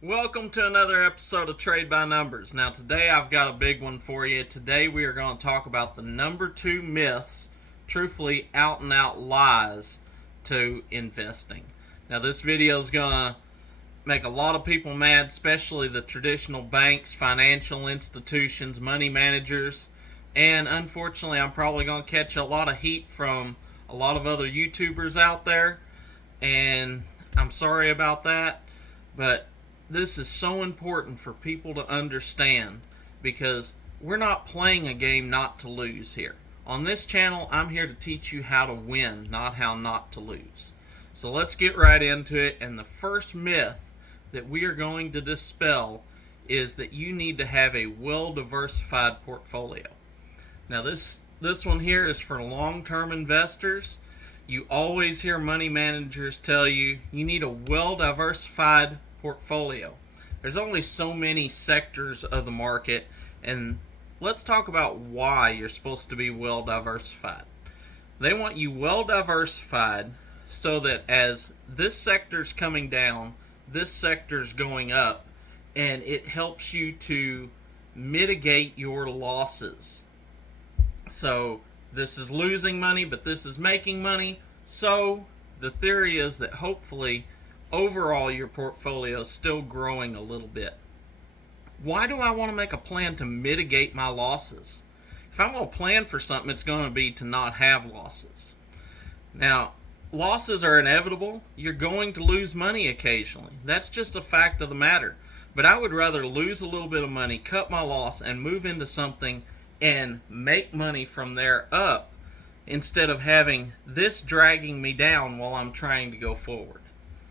Welcome to another episode of Trade by Numbers. Now, today I've got a big one for you. Today we are going to talk about the number 2 myths, truthfully out and out lies to investing. Now, this video is going to make a lot of people mad, especially the traditional banks, financial institutions, money managers, and unfortunately, I'm probably going to catch a lot of heat from a lot of other YouTubers out there, and I'm sorry about that, but this is so important for people to understand because we're not playing a game not to lose here. On this channel, I'm here to teach you how to win, not how not to lose. So let's get right into it. And the first myth that we are going to dispel is that you need to have a well-diversified portfolio. Now this one here is for long-term investors. You always hear money managers tell you you need a well-diversified portfolio. There's only so many sectors of the market, and let's talk about why you're supposed to be well diversified. They want you well diversified so that as this sector's coming down, this sector's going up, and it helps you to mitigate your losses. So this is losing money, but this is making money. So the theory is that hopefully overall your portfolio is still growing a little bit. Why do I want to make a plan to mitigate my losses? If I'm going to plan for something, it's going to be to not have losses. Now, losses are inevitable. You're going to lose money occasionally. That's just a fact of the matter. But I would rather lose a little bit of money, cut my loss, and move into something and make money from there up instead of having this dragging me down while I'm trying to go forward.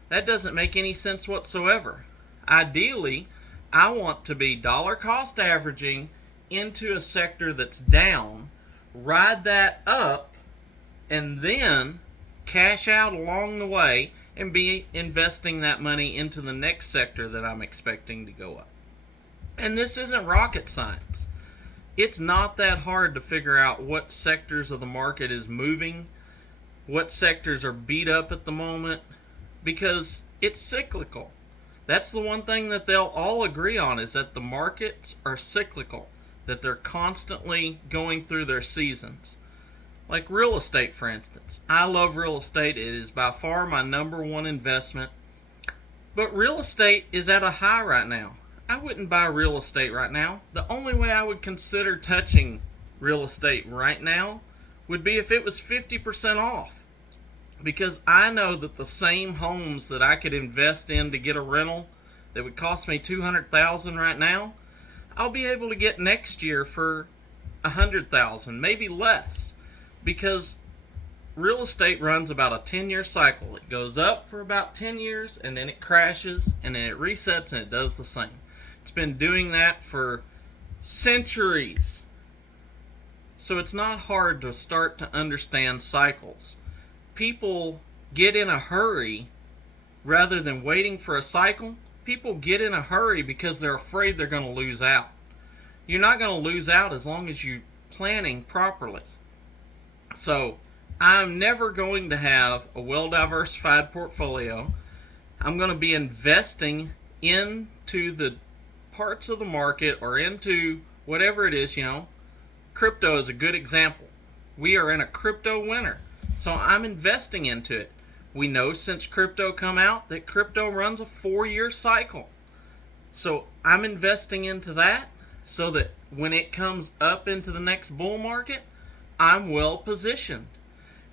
That doesn't make any sense whatsoever. Ideally, I want to be dollar cost averaging into a sector that's down, ride that up, and then cash out along the way and be investing that money into the next sector that I'm expecting to go up. And this isn't rocket science. It's not that hard to figure out what sectors of the market is moving, what sectors are beat up at the moment, because it's cyclical. That's the one thing that they'll all agree on, is that the markets are cyclical, that they're constantly going through their seasons. Like real estate, for instance. I love real estate. It is by far my number one investment. But real estate is at a high right now. I wouldn't buy real estate right now. The only way I would consider touching real estate right now would be if it was 50% off. Because I know that the same homes that I could invest in to get a rental that would cost me $200,000 right now, I'll be able to get next year for $100,000, maybe less. Because real estate runs about a 10-year cycle. It goes up for about 10 years, and then it crashes, and then it resets, and it does the same. It's been doing that for centuries. So it's not hard to start to understand cycles. People get in a hurry rather than waiting for a cycle. People get in a hurry because they're afraid they're going to lose out. You're not going to lose out as long as you're planning properly. So I'm never going to have a well-diversified portfolio. I'm going to be investing into the parts of the market or into whatever it is, Crypto is a good example. We are in a crypto winter. So I'm investing into it. We know since crypto come out that crypto runs a 4-year cycle. So I'm investing into that so that when it comes up into the next bull market, I'm well positioned.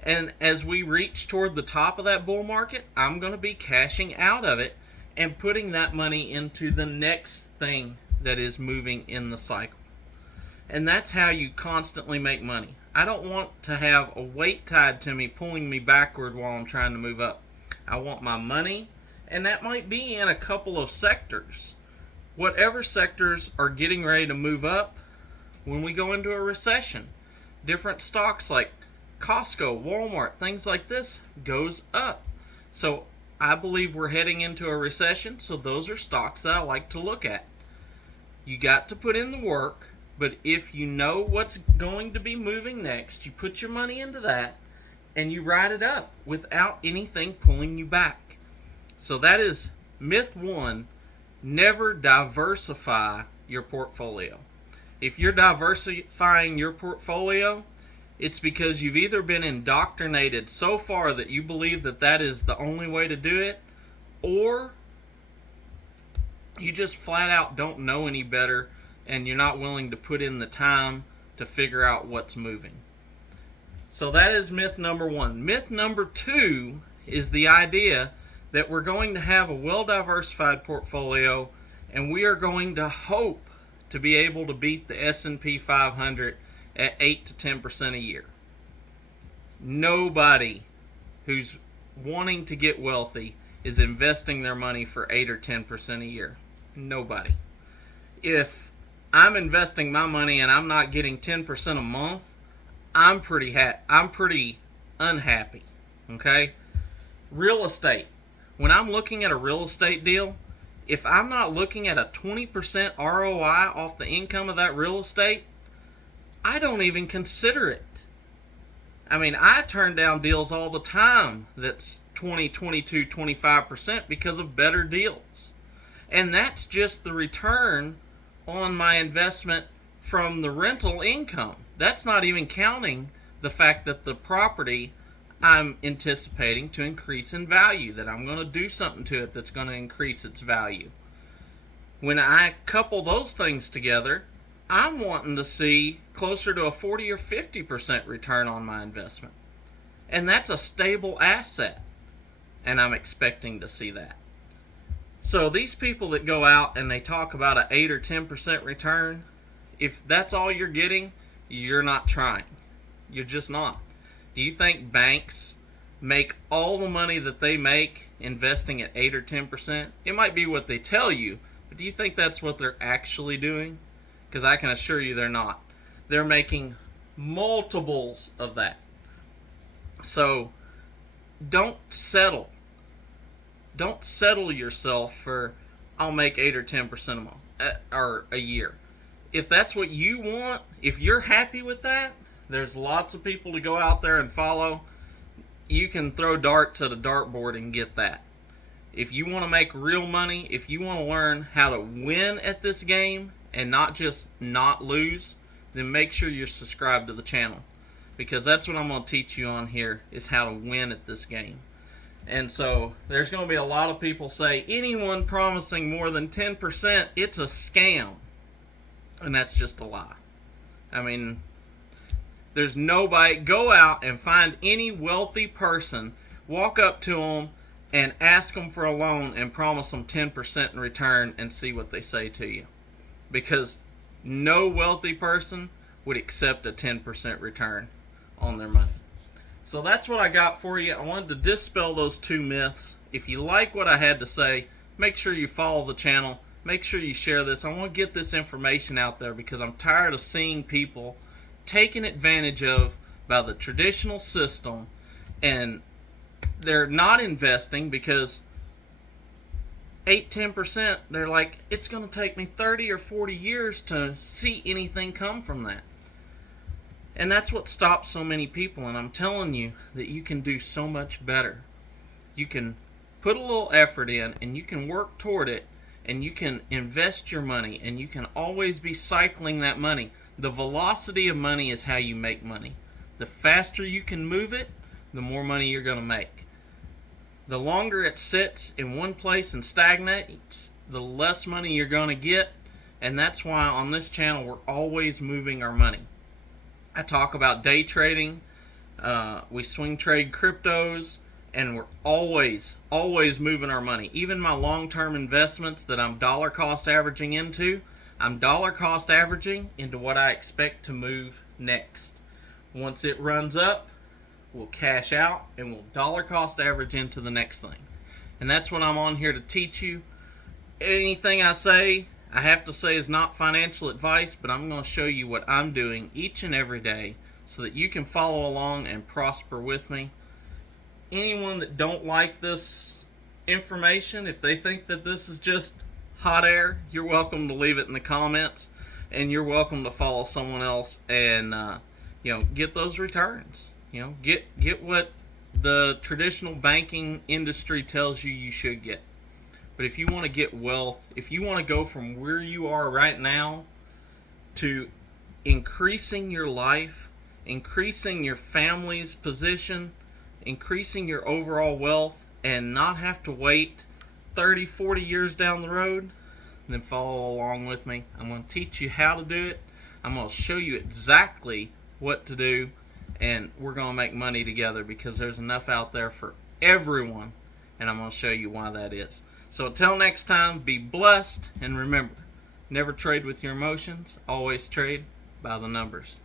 And as we reach toward the top of that bull market, I'm going to be cashing out of it and putting that money into the next thing that is moving in the cycle. And that's how you constantly make money. I don't want to have a weight tied to me pulling me backward while I'm trying to move up. I want my money, and that might be in a couple of sectors. Whatever sectors are getting ready to move up when we go into a recession. Different stocks like Costco, Walmart, things like this goes up. So I believe we're heading into a recession, so those are stocks that I like to look at. You got to put in the work. But if you know what's going to be moving next, you put your money into that and you ride it up without anything pulling you back. So that is myth one, never diversify your portfolio. If you're diversifying your portfolio, it's because you've either been indoctrinated so far that you believe that that is the only way to do it, or you just flat out don't know any better and you're not willing to put in the time to figure out what's moving. So that is myth number one. Myth number two is the idea that we're going to have a well-diversified portfolio and we are going to hope to be able to beat the S&P 500 at 8 to 10% a year. Nobody who's wanting to get wealthy is investing their money for 8 or 10% a year. Nobody. If I'm investing my money and I'm not getting 10% a month, I'm pretty unhappy. Okay? Real estate. When I'm looking at a real estate deal, if I'm not looking at a 20% ROI off the income of that real estate, I don't even consider it. I mean, I turn down deals all the time that's 20, 22, 25% because of better deals. And that's just the return on my investment from the rental income. That's not even counting the fact that the property I'm anticipating to increase in value, that I'm going to do something to it that's going to increase its value. When I couple those things together, I'm wanting to see closer to a 40 or 50% return on my investment. And that's a stable asset. And I'm expecting to see that. So these people that go out and they talk about an 8 or 10% return, if that's all you're getting, you're not trying. You're just not. Do you think banks make all the money that they make investing at 8 or 10%? It might be what they tell you, but do you think that's what they're actually doing? Because I can assure you they're not. They're making multiples of that. So don't settle. Don't settle yourself for, I'll make 8 or 10% a month or a year. If that's what you want, if you're happy with that, there's lots of people to go out there and follow. You can throw darts at a dartboard and get that. If you want to make real money, if you want to learn how to win at this game and not just not lose, then make sure you're subscribed to the channel. Because that's what I'm going to teach you on here, is how to win at this game. And so there's going to be a lot of people say, anyone promising more than 10%, it's a scam. And that's just a lie. I mean, there's nobody. Go out and find any wealthy person, walk up to them and ask them for a loan and promise them 10% in return and see what they say to you. Because no wealthy person would accept a 10% return on their money. So that's what I got for you. I wanted to dispel those two myths. If you like what I had to say, make sure you follow the channel. Make sure you share this. I want to get this information out there because I'm tired of seeing people taken advantage of by the traditional system, and they're not investing because 8-10%, they're like, it's going to take me 30 or 40 years to see anything come from that. And that's what stops so many people. And I'm telling you that you can do so much better. You can put a little effort in and you can work toward it, and you can invest your money, and you can always be cycling that money. The velocity of money is how you make money. The faster you can move it, the more money you're going to make. The longer it sits in one place and stagnates, the less money you're going to get. And that's why on this channel we're always moving our money. I talk about day trading, we swing trade cryptos, and we're always moving our money. Even my long-term investments that I'm dollar cost averaging into, I'm dollar cost averaging into what I expect to move next. Once it runs up, we'll cash out and we'll dollar cost average into the next thing. And that's what I'm on here to teach you. Anything I say, I have to say is not financial advice, but I'm going to show you what I'm doing each and every day so that you can follow along and prosper with me. Anyone that don't like this information, if they think that this is just hot air, you're welcome to leave it in the comments, and you're welcome to follow someone else and get those returns. Get what the traditional banking industry tells you you should get. But if you want to get wealth, if you want to go from where you are right now to increasing your life, increasing your family's position, increasing your overall wealth, and not have to wait 30, 40 years down the road, then follow along with me. I'm going to teach you how to do it. I'm going to show you exactly what to do, and we're going to make money together because there's enough out there for everyone, and I'm going to show you why that is. So until next time, be blessed, and remember, never trade with your emotions, always trade by the numbers.